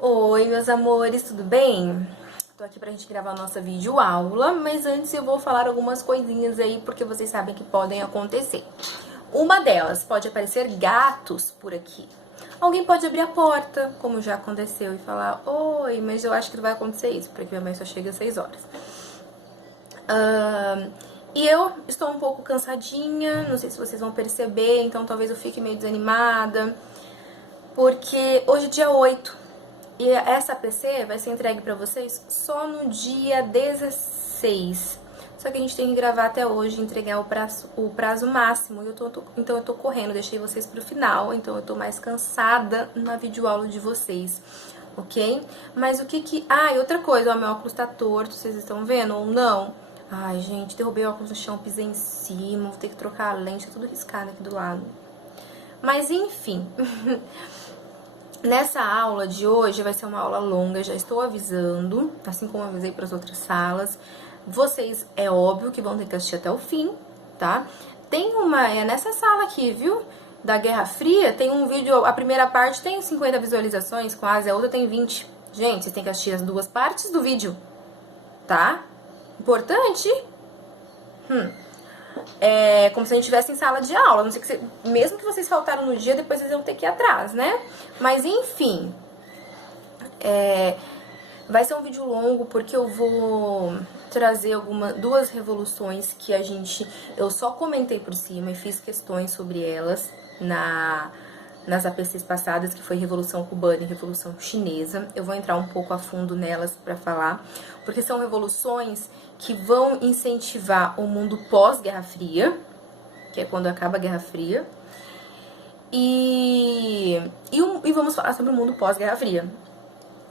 Oi, meus amores, tudo bem? Tô aqui pra gente gravar a nossa videoaula, mas antes eu vou falar algumas coisinhas aí, porque vocês sabem que podem acontecer. Uma delas, pode aparecer gatos por aqui. Alguém pode abrir a porta, como já aconteceu, e falar: oi, mas eu acho que não vai acontecer isso, porque minha mãe só chega às 6 horas. E eu estou um pouco cansadinha, não sei se vocês vão perceber, então talvez eu fique meio desanimada, porque hoje é dia 8. E essa PC vai ser entregue pra vocês só no dia 16. Só que a gente tem que gravar até hoje e entregar o prazo máximo. Então eu tô correndo, deixei vocês pro final. Então eu tô mais cansada na videoaula de vocês, ok? Mas o que que... Ah, e outra coisa, ó, meu óculos tá torto, vocês estão vendo ou não? Ai, gente, derrubei o óculos no chão, pisei em cima, vou ter que trocar a lente, tá tudo riscado aqui do lado. Mas enfim... Nessa aula de hoje vai ser uma aula longa, já estou avisando, assim como eu avisei para as outras salas. Vocês, é óbvio que vão ter que assistir até o fim, tá? Tem nessa sala aqui, viu? Da Guerra Fria, tem um vídeo, a primeira parte tem 50 visualizações quase, a outra tem 20. Gente, vocês têm que assistir as duas partes do vídeo, tá? Importante? É como se a gente estivesse em sala de aula. Não sei que mesmo que vocês faltaram no dia, depois vocês vão ter que ir atrás, né? Mas enfim, vai ser um vídeo longo porque eu vou trazer duas revoluções que eu só comentei por cima e fiz questões sobre elas nas APCs passadas, que foi Revolução Cubana e Revolução Chinesa. Eu vou entrar um pouco a fundo nelas para falar, porque são revoluções que vão incentivar o mundo pós-Guerra Fria, que é quando acaba a Guerra Fria, e vamos falar sobre o mundo pós-Guerra Fria.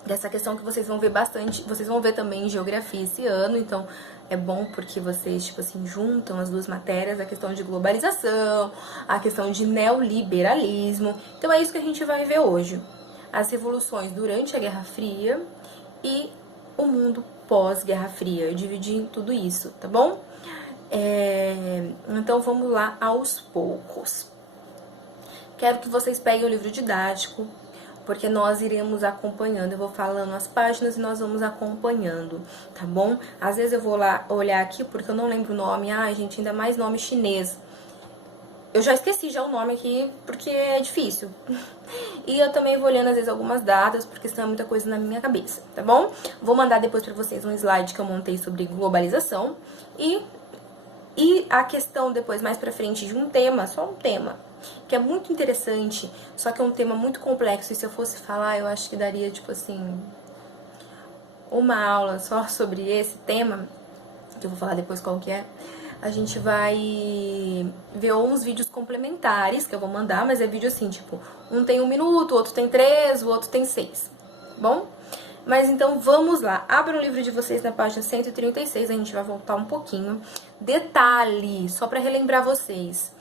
Dessa questão que vocês vão ver bastante, vocês vão ver também em geografia esse ano, então é bom porque vocês, tipo assim, juntam as duas matérias, a questão de globalização, a questão de neoliberalismo. Então é isso que a gente vai ver hoje. As revoluções durante a Guerra Fria e o mundo pós-Guerra Fria. Eu dividi em tudo isso, tá bom? Então vamos lá aos poucos. Quero que vocês peguem o livro didático, porque nós iremos acompanhando. Eu vou falando as páginas e nós vamos acompanhando, tá bom? Às vezes eu vou lá olhar aqui porque eu não lembro o nome. Ai, gente, ainda mais nome chinês. Eu já esqueci já o nome aqui porque é difícil. E eu também vou olhando às vezes algumas datas, porque senão é muita coisa na minha cabeça, tá bom? Vou mandar depois pra vocês um slide que eu montei sobre globalização. E a questão depois, mais pra frente, de um tema, só um tema, que é muito interessante, só que é um tema muito complexo, e se eu fosse falar, eu acho que daria, tipo assim, uma aula só sobre esse tema, que eu vou falar depois qual que é. A gente vai ver uns vídeos complementares, que eu vou mandar, mas é vídeo assim, tipo, um tem 1 minuto, o outro tem 3, o outro tem 6, bom? Mas então vamos lá, abra o livro de vocês na página 136, a gente vai voltar um pouquinho. Detalhe, só pra relembrar vocês,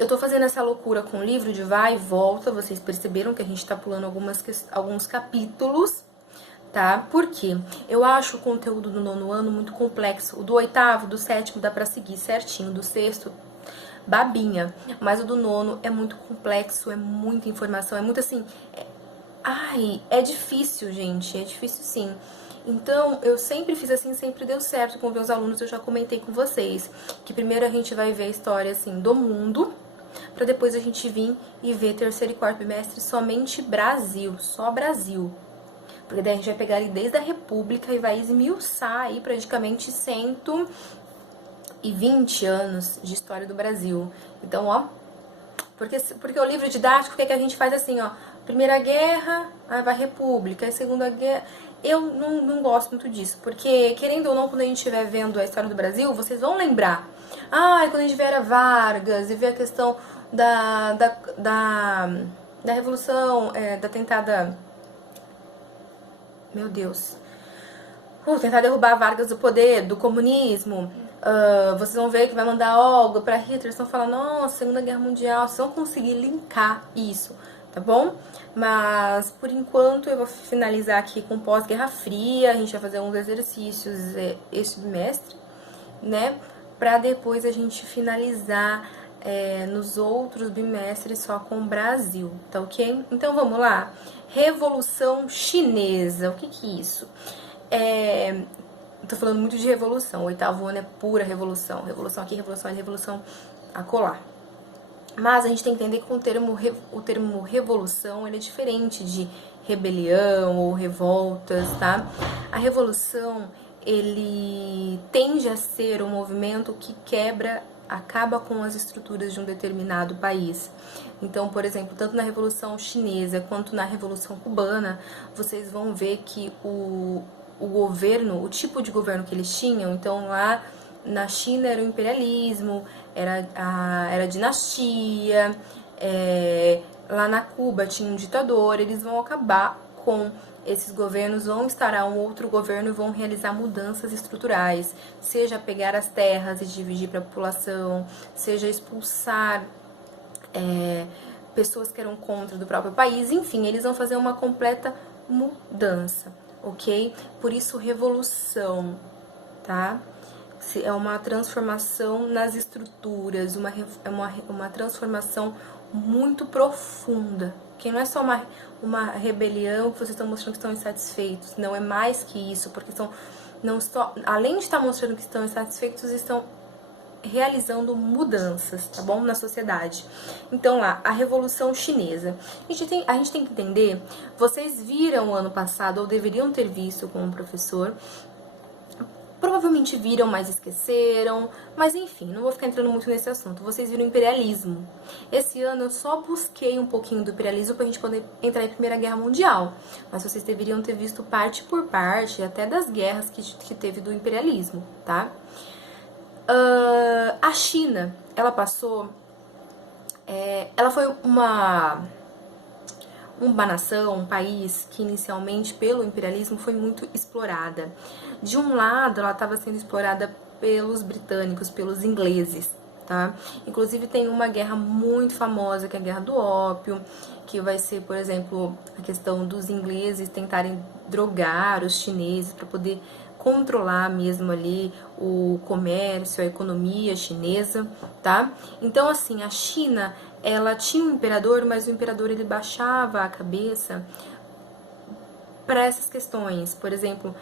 eu tô fazendo essa loucura com o livro de vai e volta, vocês perceberam que a gente tá pulando alguns capítulos, tá? Por quê? Eu acho o conteúdo do 9º ano muito complexo, o do 8º, do 7º dá pra seguir certinho, do 6º babinha, mas o do 9º é muito complexo, é muita informação, é muito assim... Ai, é difícil, gente, é difícil sim. Então, eu sempre fiz assim, sempre deu certo com meus alunos, eu já comentei com vocês. Que primeiro a gente vai ver a história, assim, do mundo, pra depois a gente vir e ver terceiro e quarto bimestre somente Brasil, só Brasil. Porque daí a gente vai pegar ali desde a República e vai esmiuçar aí praticamente 120 anos de história do Brasil. Então, ó, porque o livro didático, o que é que a gente faz assim, ó? Primeira Guerra, aí vai República, aí Segunda Guerra... Eu não gosto muito disso, porque, querendo ou não, quando a gente estiver vendo a história do Brasil, vocês vão lembrar. Ah, quando a gente ver a Vargas e ver a questão da Revolução, da tentada... Meu Deus. Tentar derrubar Vargas do poder, do comunismo... vocês vão ver que vai mandar Olga pra Hitler, vocês vão falar, nossa, Segunda Guerra Mundial, vocês vão conseguir linkar isso, tá bom? Mas, por enquanto, eu vou finalizar aqui com pós-Guerra Fria, a gente vai fazer uns exercícios este bimestre, né? Pra depois a gente finalizar nos outros bimestres só com o Brasil, tá ok? Então vamos lá. Revolução Chinesa, o que que é isso? Tô falando muito de revolução, o 8º ano é pura revolução. Revolução aqui, revolução ali, revolução acolá. Mas a gente tem que entender que o termo revolução ele é diferente de rebelião ou revoltas, tá? A revolução, ele tende a ser um movimento que acaba com as estruturas de um determinado país. Então, por exemplo, tanto na Revolução Chinesa quanto na Revolução Cubana, vocês vão ver que o governo, o tipo de governo que eles tinham, então lá na China era o imperialismo, era a dinastia, lá na Cuba tinha um ditador, eles vão acabar com esses governos, vão instaurar um outro governo e vão realizar mudanças estruturais, seja pegar as terras e dividir para a população, seja expulsar pessoas que eram contra do próprio país, enfim, eles vão fazer uma completa mudança, ok? Por isso, revolução, tá? É uma transformação nas estruturas, uma transformação muito profunda, que não é só uma rebelião que vocês estão mostrando que estão insatisfeitos, não é mais que isso, porque além de estar mostrando que estão insatisfeitos, estão realizando mudanças, tá bom? Na sociedade. Então lá, a Revolução Chinesa. A gente tem que entender, vocês viram ano passado, ou deveriam ter visto como professor, provavelmente viram, mas esqueceram, mas enfim, não vou ficar entrando muito nesse assunto. Vocês viram o imperialismo. Esse ano eu só busquei um pouquinho do imperialismo pra gente poder entrar em Primeira Guerra Mundial, mas vocês deveriam ter visto parte por parte, até das guerras que teve do imperialismo, tá? A China, ela passou, ela foi uma nação, um país que inicialmente pelo imperialismo foi muito explorada. De um lado, ela estava sendo explorada pelos britânicos, pelos ingleses, tá? Inclusive tem uma guerra muito famosa, que é a Guerra do Ópio, que vai ser, por exemplo, a questão dos ingleses tentarem drogar os chineses para poder controlar mesmo ali o comércio, a economia chinesa, tá? Então, assim, a China, ela tinha um imperador, mas o imperador ele baixava a cabeça para essas questões. Por exemplo,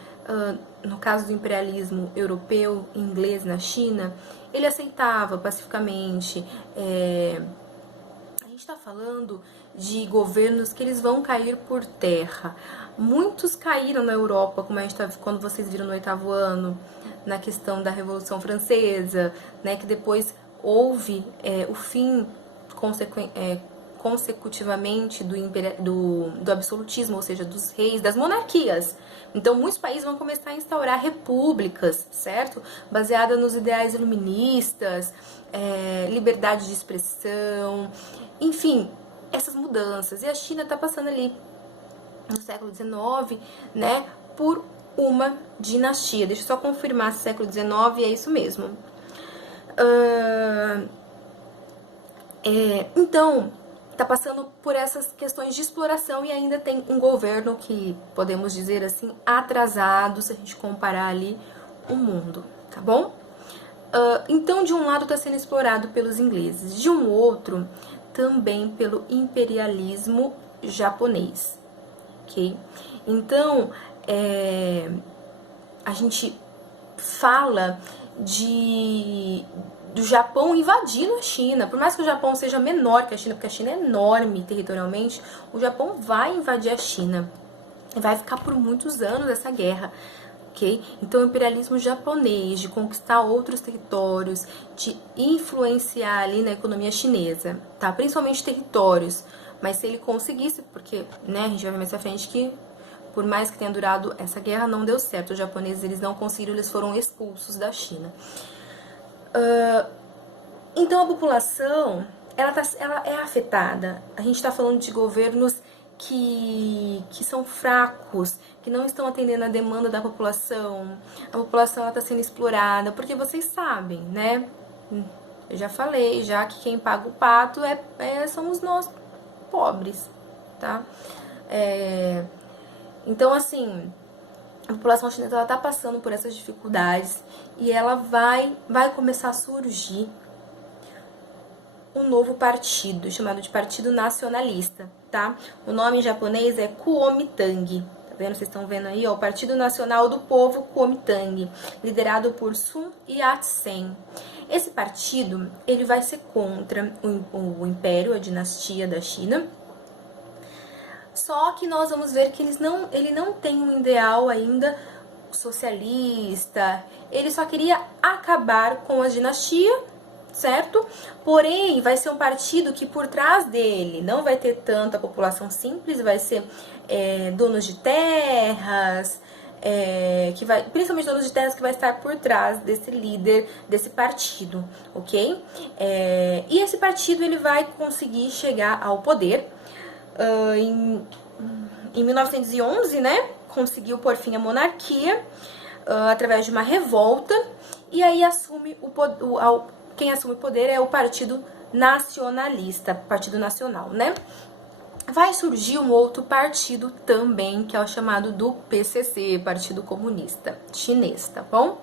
no caso do imperialismo europeu e inglês na China, ele aceitava pacificamente. A gente está falando de governos que eles vão cair por terra. Muitos caíram na Europa, como a gente tá, quando vocês viram no 8º ano, na questão da Revolução Francesa, né, que depois houve o fim consecutivamente do absolutismo, ou seja, dos reis, das monarquias. Então, muitos países vão começar a instaurar repúblicas, certo? Baseadas nos ideais iluministas, liberdade de expressão, enfim, essas mudanças. E a China está passando ali no século XIX, né, por uma dinastia. Deixa eu só confirmar se século XIX é isso mesmo. Então, está passando por essas questões de exploração e ainda tem um governo que, podemos dizer assim, atrasado, se a gente comparar ali o mundo, tá bom? Então, de um lado está sendo explorado pelos ingleses, de um outro, também pelo imperialismo japonês, ok? Então, a gente fala do Japão invadindo a China. Por mais que o Japão seja menor que a China, porque a China é enorme territorialmente, o Japão vai invadir a China. Vai ficar por muitos anos essa guerra, ok? Então, o imperialismo japonês, de conquistar outros territórios, de influenciar ali na economia chinesa, tá? Principalmente territórios. Mas se ele conseguisse, porque, né, a gente vai ver mais à frente que, por mais que tenha durado essa guerra, não deu certo. Os japoneses, eles não conseguiram, eles foram expulsos da China. Então a população ela é afetada. A gente está falando de governos que são fracos, que não estão atendendo a demanda da população. A população está sendo explorada, porque vocês sabem, né? Eu já falei, já que quem paga o pato somos nós, pobres, tá? Então, assim, a população chinesa está passando por essas dificuldades e ela vai começar a surgir um novo partido, chamado de Partido Nacionalista, tá? O nome em japonês é Kuomintang. Tá vendo? Vocês estão vendo aí, ó, o Partido Nacional do Povo Kuomintang, liderado por Sun Yat-sen. Esse partido, ele vai ser contra o Império, a dinastia da China. Só que nós vamos ver que ele não tem um ideal ainda socialista. Ele só queria acabar com a dinastia, certo? Porém, vai ser um partido que por trás dele não vai ter tanta população simples, vai ser donos de terras, principalmente donos de terras que vai estar por trás desse líder, desse partido, ok? E esse partido ele vai conseguir chegar ao poder em 1911, né? Conseguiu por fim a monarquia através de uma revolta, e aí quem assume o poder é o Partido Nacionalista, Partido Nacional, né? Vai surgir um outro partido também, que é o chamado do PCC, Partido Comunista Chinês, tá bom?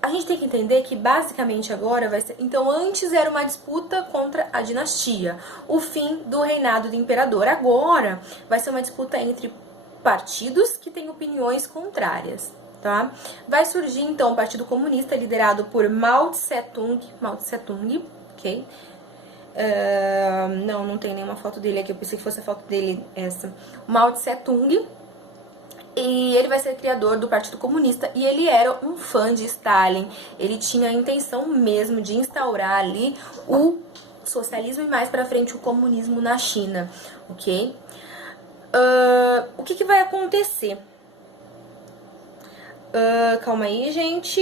A gente tem que entender que basicamente agora vai ser... Então, antes era uma disputa contra a dinastia, o fim do reinado do imperador. Agora vai ser uma disputa entre partidos que têm opiniões contrárias, tá? Vai surgir então o Partido Comunista liderado por Mao Tse-tung, ok? Não tem nenhuma foto dele aqui, eu pensei que fosse a foto dele essa. Mao Tse-tung, e ele vai ser criador do Partido Comunista, e ele era um fã de Stalin. Ele tinha a intenção mesmo de instaurar ali o socialismo e mais pra frente o comunismo na China, ok? O que vai acontecer? Calma aí, gente.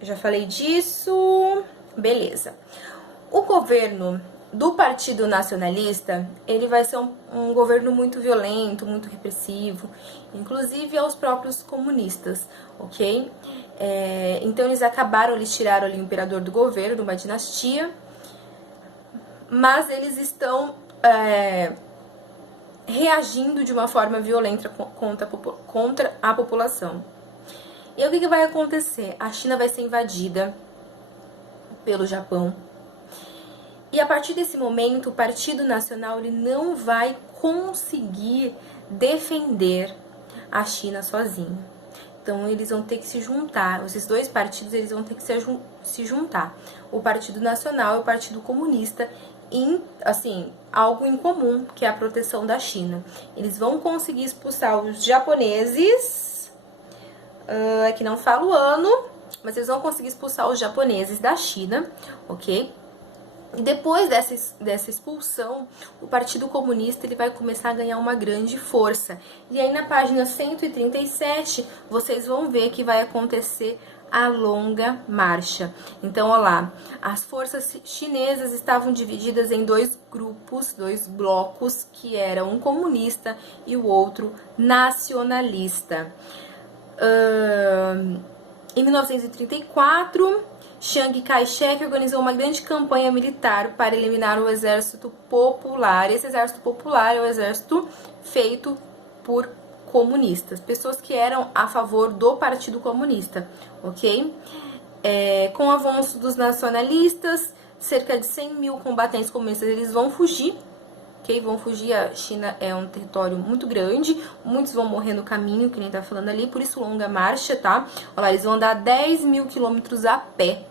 Já falei disso. Beleza. O governo do Partido Nacionalista, ele vai ser um governo muito violento, muito repressivo, inclusive aos próprios comunistas, ok? Então eles tiraram ali o imperador do governo, uma dinastia, mas eles estão reagindo de uma forma violenta contra a população. E aí, o que vai acontecer? A China vai ser invadida pelo Japão. E a partir desse momento, o Partido Nacional ele não vai conseguir defender a China sozinho. Então, eles vão ter que se juntar. Esses dois partidos eles vão ter que se juntar. O Partido Nacional e o Partido Comunista em, assim, algo em comum, que é a proteção da China. Eles vão conseguir expulsar os japoneses, aqui não falo o ano, mas eles vão conseguir expulsar os japoneses da China, ok? E depois dessa expulsão, o Partido Comunista ele vai começar a ganhar uma grande força. E aí na página 137, vocês vão ver que vai acontecer a Longa Marcha. Então, olha lá, as forças chinesas estavam divididas em dois grupos, dois blocos, que eram um comunista e o outro nacionalista. Em 1934, Chiang Kai-shek organizou uma grande campanha militar para eliminar o exército popular. Esse exército popular é o exército feito por comunistas, pessoas que eram a favor do Partido Comunista, ok? Com o avanço dos nacionalistas, cerca de 100 mil combatentes comunistas eles vão fugir, ok? Vão fugir. A China é um território muito grande, muitos vão morrer no caminho, que nem tá falando ali, por isso longa marcha, tá? Olha lá, eles vão andar 10 mil quilômetros a pé.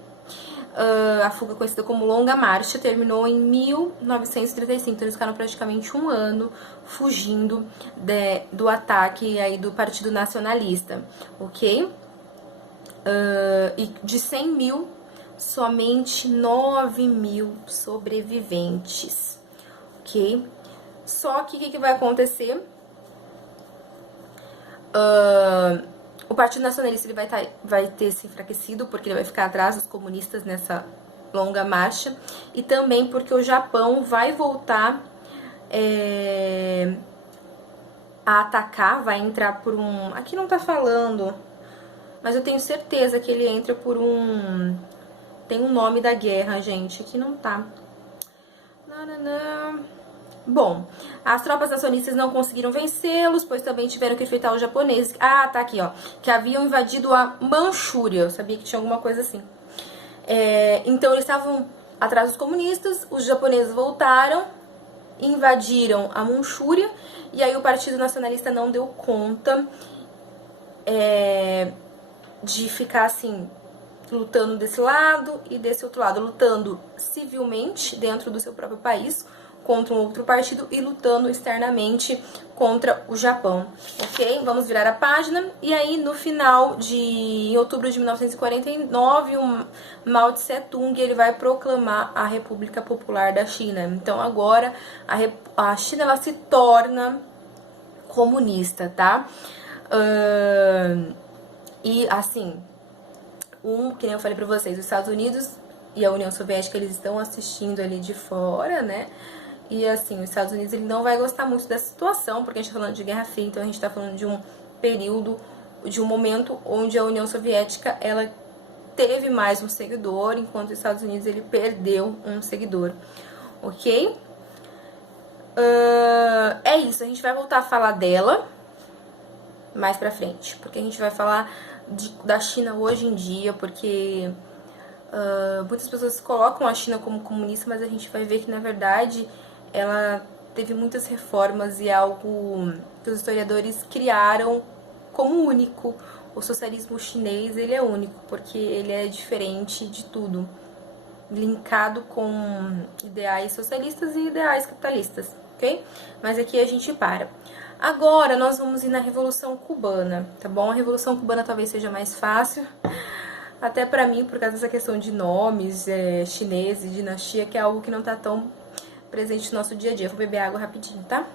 A fuga conhecida como Longa Marcha terminou em 1935, então eles ficaram praticamente um ano fugindo do ataque aí do Partido Nacionalista, ok? E de 100 mil, somente 9 mil sobreviventes, ok? Só que o que vai acontecer? O Partido Nacionalista ele vai ter se enfraquecido, porque ele vai ficar atrás dos comunistas nessa longa marcha, e também porque o Japão vai voltar a atacar, vai entrar por um... Aqui não tá falando, mas eu tenho certeza que ele entra por um... Tem um nome da guerra, gente, aqui não tá. Bom, as tropas nacionalistas não conseguiram vencê-los, pois também tiveram que enfrentar os japoneses. Ah, tá aqui, ó. Que haviam invadido a Manchúria. Eu sabia que tinha alguma coisa assim. Então, eles estavam atrás dos comunistas, os japoneses voltaram, invadiram a Manchúria, e aí o Partido Nacionalista não deu conta de ficar assim, lutando desse lado e desse outro lado, lutando civilmente dentro do seu próprio país contra um outro partido e lutando externamente contra o Japão, ok? Vamos virar a página. E aí, no final em outubro de 1949, o Mao Tse Tung, ele vai proclamar a República Popular da China. Então, agora, a China, ela se torna comunista, tá? E, assim, que nem eu falei pra vocês, os Estados Unidos e a União Soviética, eles estão assistindo ali de fora, né? E assim, os Estados Unidos, ele não vai gostar muito dessa situação, porque a gente tá falando de Guerra Fria, então a gente tá falando de um período, de um momento onde a União Soviética, ela teve mais um seguidor, enquanto os Estados Unidos, ele perdeu um seguidor, ok? É isso, a gente vai voltar a falar dela mais pra frente, porque a gente vai falar da China hoje em dia, porque muitas pessoas colocam a China como comunista, mas a gente vai ver que, na verdade, ela teve muitas reformas e é algo que os historiadores criaram como único. O socialismo chinês, ele é único, porque ele é diferente de tudo, linkado com ideais socialistas e ideais capitalistas, ok? Mas aqui a gente para. Agora nós vamos ir na Revolução Cubana, tá bom? A Revolução Cubana talvez seja mais fácil, até pra mim, por causa dessa questão de nomes chineses e dinastia, que é algo que não tá tão presente no nosso dia a dia. Vou beber água rapidinho, tá?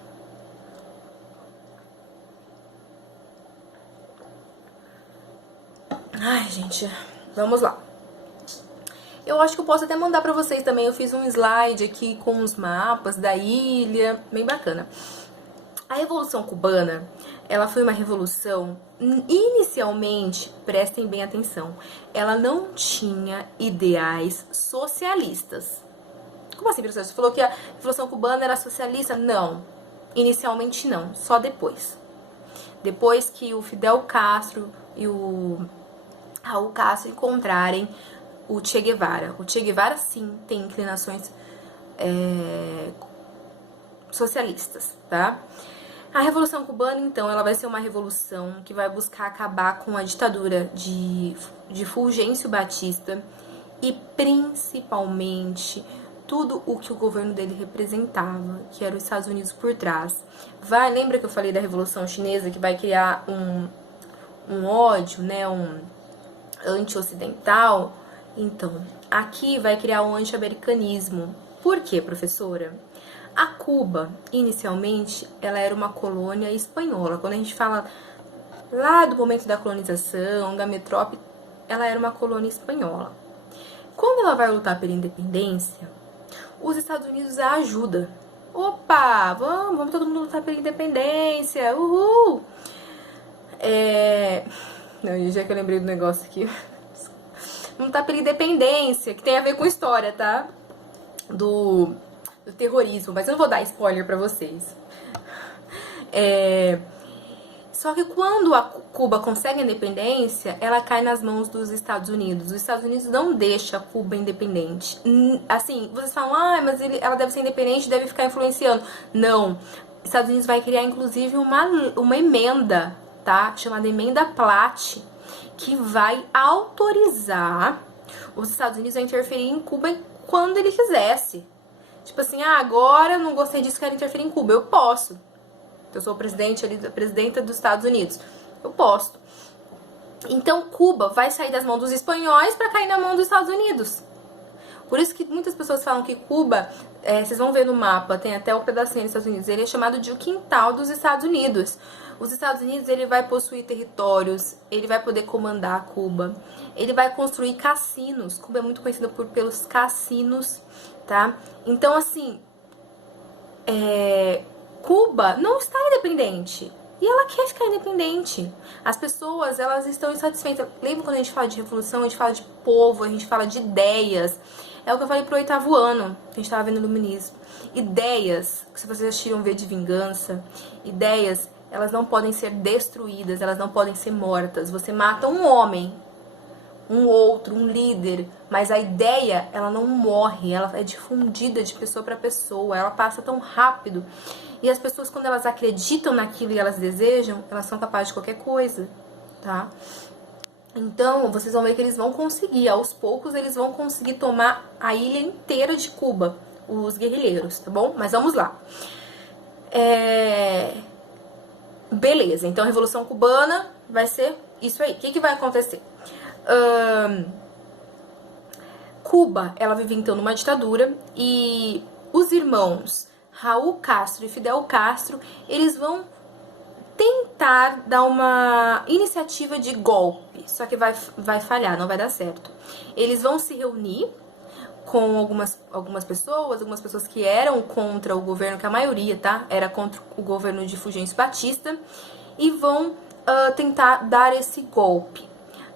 Ai, gente, vamos lá. Eu acho que eu posso até mandar pra vocês também. Eu fiz um slide aqui com os mapas da ilha, bem bacana. A Revolução Cubana, ela foi uma revolução, inicialmente, prestem bem atenção, ela não tinha ideais socialistas. Como assim, professor? Você falou que a Revolução Cubana era socialista? Não, inicialmente não, só depois. Depois que o Fidel Castro e o Raul Castro encontrarem o Che Guevara. O Che Guevara, sim, tem inclinações socialistas, tá? A Revolução Cubana, então, ela vai ser uma revolução que vai buscar acabar com a ditadura de Fulgêncio Batista e, principalmente, tudo o que o governo dele representava, que era os Estados Unidos por trás. Lembra que eu falei da Revolução Chinesa, que vai criar um ódio, né, um anti-ocidental? Então, aqui vai criar um anti-americanismo. Por quê, professora? A Cuba, inicialmente, ela era uma colônia espanhola. Quando a gente fala lá do momento da colonização, da metrópole, ela era uma colônia espanhola. Quando ela vai lutar pela independência, os Estados Unidos a ajudam. Opa, vamos todo mundo lutar pela independência, uhul! Não, já que eu lembrei do negócio aqui. Vamos lutar pela independência, que tem a ver com história, tá? Do terrorismo, mas eu não vou dar spoiler pra vocês. Só que quando a Cuba consegue a independência, ela cai nas mãos dos Estados Unidos. Os Estados Unidos não deixam a Cuba independente. Assim, vocês falam, mas ela deve ser independente, deve ficar influenciando. Não. Os Estados Unidos vai criar, inclusive, uma emenda, tá? Chamada Emenda Platt, que vai autorizar os Estados Unidos a interferir em Cuba quando ele quisesse. Tipo assim, agora eu não gostei disso, quero interferir em Cuba. Eu posso. Eu sou presidenta dos Estados Unidos. Eu posso. Então, Cuba vai sair das mãos dos espanhóis para cair na mão dos Estados Unidos. Por isso que muitas pessoas falam que Cuba, vocês vão ver no mapa, tem até o pedacinho dos Estados Unidos, ele é chamado de o quintal dos Estados Unidos. Os Estados Unidos, ele vai possuir territórios, ele vai poder comandar Cuba, ele vai construir cassinos. Cuba é muito conhecida pelos cassinos, tá? Então, assim, Cuba não está independente. E ela quer ficar independente. As pessoas, elas estão insatisfeitas. Lembra quando a gente fala de revolução, a gente fala de povo, a gente fala de ideias. É o que eu falei pro 8º ano, que a gente tava vendo no Iluminismo. Ideias, que se vocês assistiram V de Vingança, ideias, elas não podem ser destruídas, elas não podem ser mortas. Você mata um homem um outro, um líder, mas a ideia, ela não morre, ela é difundida de pessoa para pessoa, ela passa tão rápido. E as pessoas, quando elas acreditam naquilo e elas desejam, elas são capazes de qualquer coisa, tá? Então, vocês vão ver que eles vão conseguir, aos poucos, eles vão conseguir tomar a ilha inteira de Cuba, os guerrilheiros, tá bom? Mas vamos lá. Beleza, então a Revolução Cubana vai ser isso aí. O que vai acontecer? Cuba, ela vive então numa ditadura e os irmãos Raul Castro e Fidel Castro, eles vão tentar dar uma iniciativa de golpe, só que vai falhar, não vai dar certo. Eles vão se reunir com algumas pessoas que eram contra o governo, que a maioria, tá? Era contra o governo de Fulgêncio Batista, e vão tentar dar esse golpe.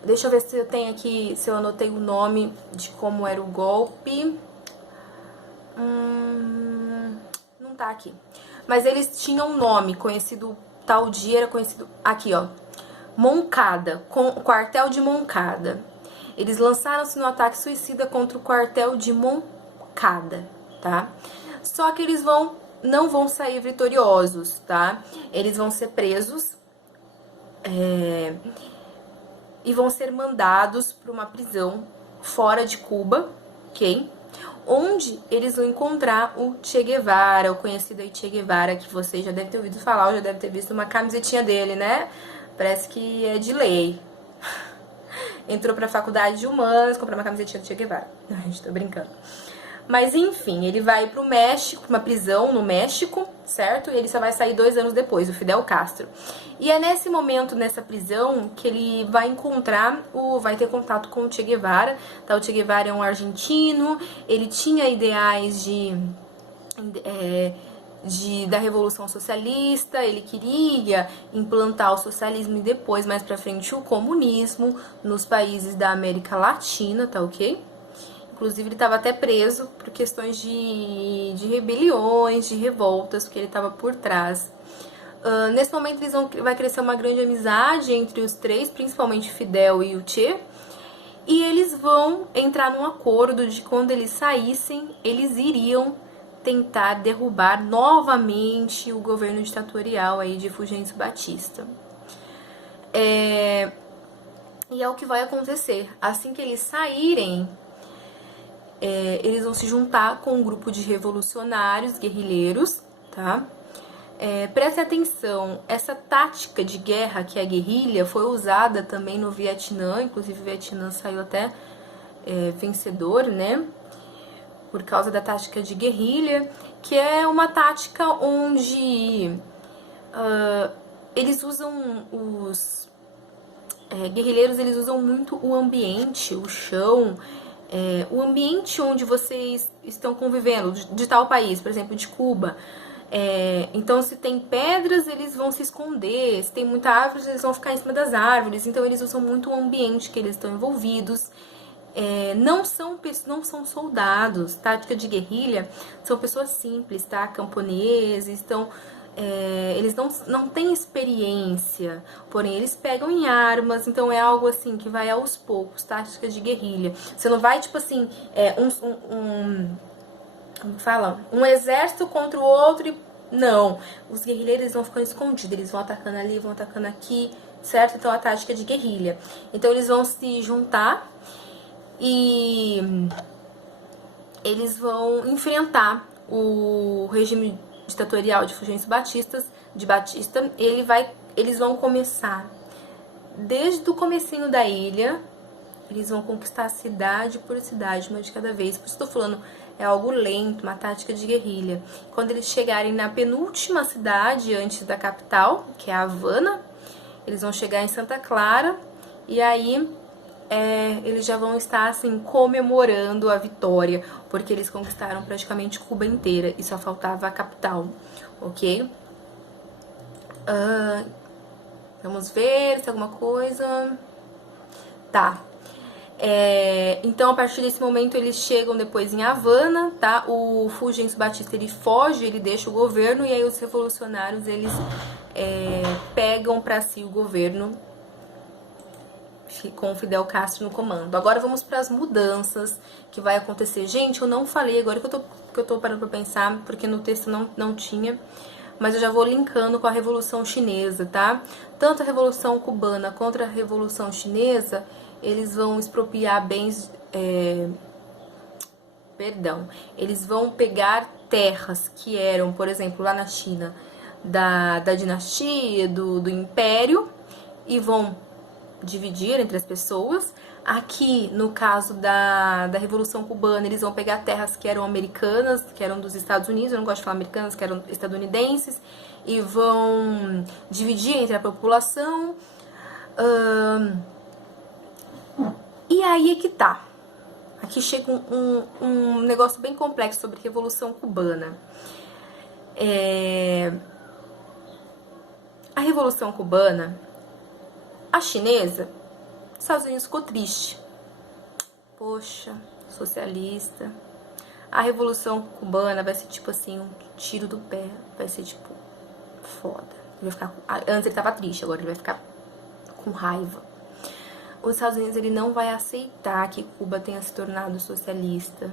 Deixa eu ver se eu tenho aqui, se eu anotei o nome de como era o golpe. Não tá aqui. Mas eles tinham um nome conhecido, tal dia era conhecido, aqui ó, Moncada, quartel de Moncada. Eles lançaram-se no ataque suicida contra o quartel de Moncada, tá? Só que eles não vão sair vitoriosos, tá? Eles vão ser presos e vão ser mandados para uma prisão fora de Cuba, ok? Onde eles vão encontrar o Che Guevara, o conhecido aí Che Guevara, que você já deve ter ouvido falar, ou já deve ter visto uma camisetinha dele, né? Parece que é de lei. Entrou pra faculdade de humanas, comprou uma camisetinha do Che Guevara. Ai, gente, tô brincando. Mas enfim, ele vai pro México, uma prisão no México, certo? E ele só vai sair 2 anos depois, o Fidel Castro. E é nesse momento, nessa prisão, que ele vai vai ter contato com o Che Guevara, tá? O Che Guevara é um argentino, ele tinha ideais da Revolução Socialista, ele queria implantar o socialismo e depois, mais pra frente, o comunismo nos países da América Latina, tá ok? Inclusive, ele estava até preso por questões de rebeliões, de revoltas, porque ele estava por trás. Nesse momento, vai crescer uma grande amizade entre os três, principalmente Fidel e o Che. E eles vão entrar num acordo de que quando eles saíssem, eles iriam tentar derrubar novamente o governo ditatorial aí de Fulgêncio Batista. E é o que vai acontecer. Assim que eles saírem, eles vão se juntar com um grupo de revolucionários, guerrilheiros, tá? Preste atenção, essa tática de guerra, que é a guerrilha, foi usada também no Vietnã, inclusive o Vietnã saiu até vencedor, né? Por causa da tática de guerrilha, que é uma tática onde eles usam guerrilheiros, eles usam muito o ambiente, o chão, o ambiente onde vocês estão convivendo, de tal país, por exemplo, de Cuba. Então, se tem pedras, eles vão se esconder, se tem muita árvore, eles vão ficar em cima das árvores. Então, eles usam muito o ambiente que eles estão envolvidos. Não são soldados. Tática de guerrilha são pessoas simples, tá? Camponeses, então eles não têm experiência, porém eles pegam em armas, então é algo assim que vai aos poucos, tática de guerrilha. Você não vai, tipo assim, como fala? Um exército contra o outro não. Os guerrilheiros vão ficando escondidos, eles vão atacando ali, vão atacando aqui, certo? Então a tática de guerrilha. Então eles vão se juntar e eles vão enfrentar o regime ditatorial de Fulgêncio Batista. Eles vão começar desde o comecinho da ilha, eles vão conquistar cidade por cidade, uma de cada vez. Por isso eu tô falando, é algo lento, uma tática de guerrilha. Quando eles chegarem na penúltima cidade antes da capital, que é a Havana, eles vão chegar em Santa Clara e aí eles já vão estar assim comemorando a vitória, porque eles conquistaram praticamente Cuba inteira e só faltava a capital, ok? Vamos ver se alguma coisa. Tá. Então, a partir desse momento, eles chegam depois em Havana, tá? O Fulgêncio Batista, ele foge, ele deixa o governo, e aí os revolucionários, eles pegam pra si o governo com o Fidel Castro no comando. Agora vamos para as mudanças que vai acontecer. Gente, eu não falei agora que eu tô parando para pensar, porque no texto não tinha, mas eu já vou linkando com a Revolução Chinesa, tá? Tanto a Revolução Cubana quanto a Revolução Chinesa, eles vão expropriar bens, eles vão pegar terras que eram, por exemplo, lá na China, da dinastia, do império, e vão dividir entre as pessoas. Aqui, no caso da Revolução Cubana, eles vão pegar terras que eram americanas, que eram dos Estados Unidos, eu não gosto de falar americanas, que eram estadunidenses, e vão dividir entre a população. E aí é que tá. Aqui chega um negócio bem complexo sobre a Revolução Cubana. A Revolução Cubana, a chinesa, os Estados Unidos ficou triste. Poxa, socialista. A Revolução Cubana vai ser tipo assim, um tiro do pé. Vai ser tipo, foda. Ele vai ficar, antes ele tava triste, agora ele vai ficar com raiva. Os Estados Unidos ele não vai aceitar que Cuba tenha se tornado socialista.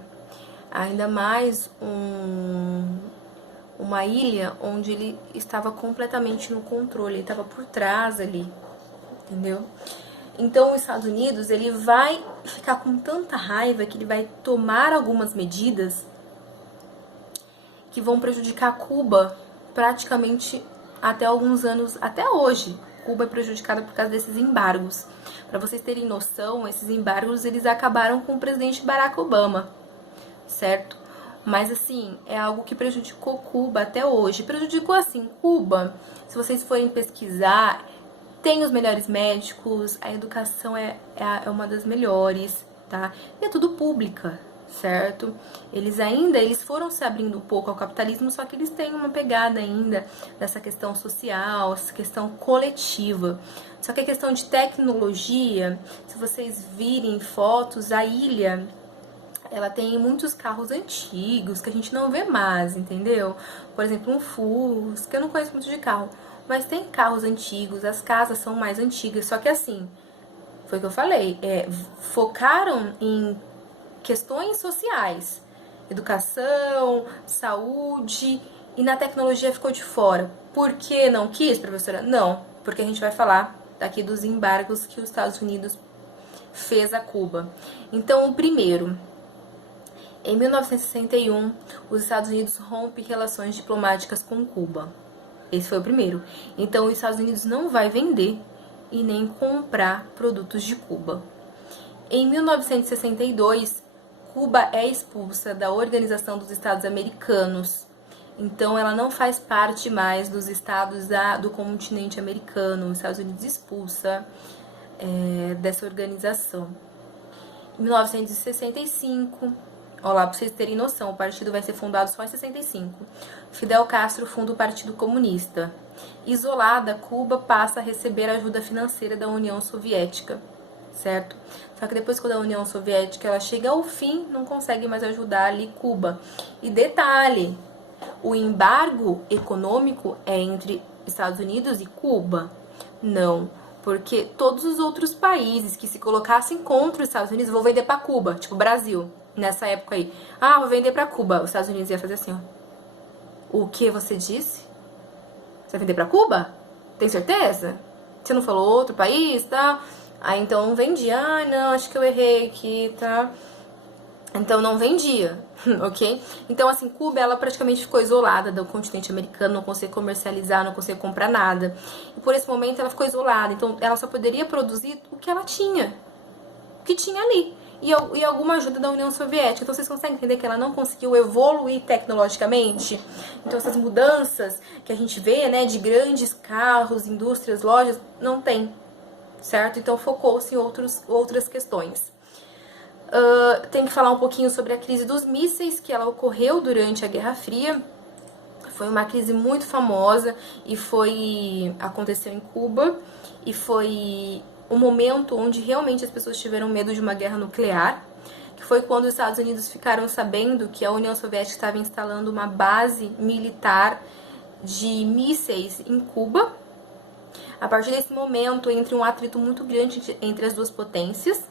Ainda mais uma ilha onde ele estava completamente no controle, ele estava por trás ali, entendeu? Então os Estados Unidos ele vai ficar com tanta raiva que ele vai tomar algumas medidas que vão prejudicar Cuba praticamente até alguns anos, até hoje. Cuba é prejudicada por causa desses embargos. Para vocês terem noção, esses embargos eles acabaram com o presidente Barack Obama, certo? Mas assim, é algo que prejudicou Cuba até hoje. Prejudicou assim, Cuba, se vocês forem pesquisar, tem os melhores médicos, a educação é uma das melhores, tá? E é tudo pública, certo? Eles foram se abrindo um pouco ao capitalismo, só que eles têm uma pegada ainda dessa questão social, essa questão coletiva. Só que a questão de tecnologia, se vocês virem fotos, a ilha, ela tem muitos carros antigos que a gente não vê mais, entendeu? Por exemplo, um Fusca, eu não conheço muito de carro, mas tem carros antigos, as casas são mais antigas, só que assim, foi o que eu falei, focaram em questões sociais, educação, saúde, e na tecnologia ficou de fora. Por que não quis, professora? Não, porque a gente vai falar daqui dos embargos que os Estados Unidos fez a Cuba. Então, o primeiro, em 1961, os Estados Unidos rompem relações diplomáticas com Cuba. Esse foi o primeiro. Então, os Estados Unidos não vai vender e nem comprar produtos de Cuba. Em 1962, Cuba é expulsa da Organização dos Estados Americanos. Então, ela não faz parte mais dos estados do continente americano. Os Estados Unidos expulsa dessa organização. Em 1965, olha lá, para vocês terem noção, o partido vai ser fundado só em 65. Fidel Castro funda o Partido Comunista. Isolada, Cuba passa a receber ajuda financeira da União Soviética, certo? Só que depois, quando a União Soviética ela chega ao fim, não consegue mais ajudar ali Cuba. E detalhe, o embargo econômico é entre Estados Unidos e Cuba? Não, porque todos os outros países que se colocassem contra os Estados Unidos vão vender para Cuba, tipo o Brasil, nessa época aí. Ah, vou vender para Cuba. Os Estados Unidos ia fazer assim, ó. O que você disse? Você vai vender para Cuba? Tem certeza? Você não falou outro país, tá? Aí então não vendia. Ah, não, acho que eu errei aqui, tá? Então não vendia, ok? Então assim, Cuba ela praticamente ficou isolada do continente americano, não conseguia comercializar, não conseguia comprar nada. E por esse momento ela ficou isolada, então ela só poderia produzir o que ela tinha, o que tinha ali. E alguma ajuda da União Soviética. Então vocês conseguem entender que ela não conseguiu evoluir tecnologicamente? Então essas mudanças que a gente vê, né, de grandes carros, indústrias, lojas, não tem, certo? Então focou-se em outras questões. Tem que falar um pouquinho sobre a crise dos mísseis, que ela ocorreu durante a Guerra Fria. Foi uma crise muito famosa e aconteceu em Cuba, e foi um momento onde realmente as pessoas tiveram medo de uma guerra nuclear, que foi quando os Estados Unidos ficaram sabendo que a União Soviética estava instalando uma base militar de mísseis em Cuba. A partir desse momento, entre um atrito muito grande entre as duas potências,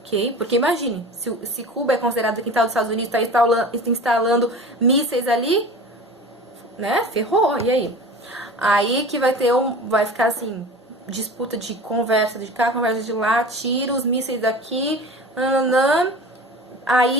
ok? Porque imagine, se Cuba é considerada quintal dos Estados Unidos, está instalando mísseis ali, né? Ferrou, e aí? Aí que vai ficar assim, disputa de conversa de cá, conversa de lá, tiros, mísseis daqui, nananã. Aí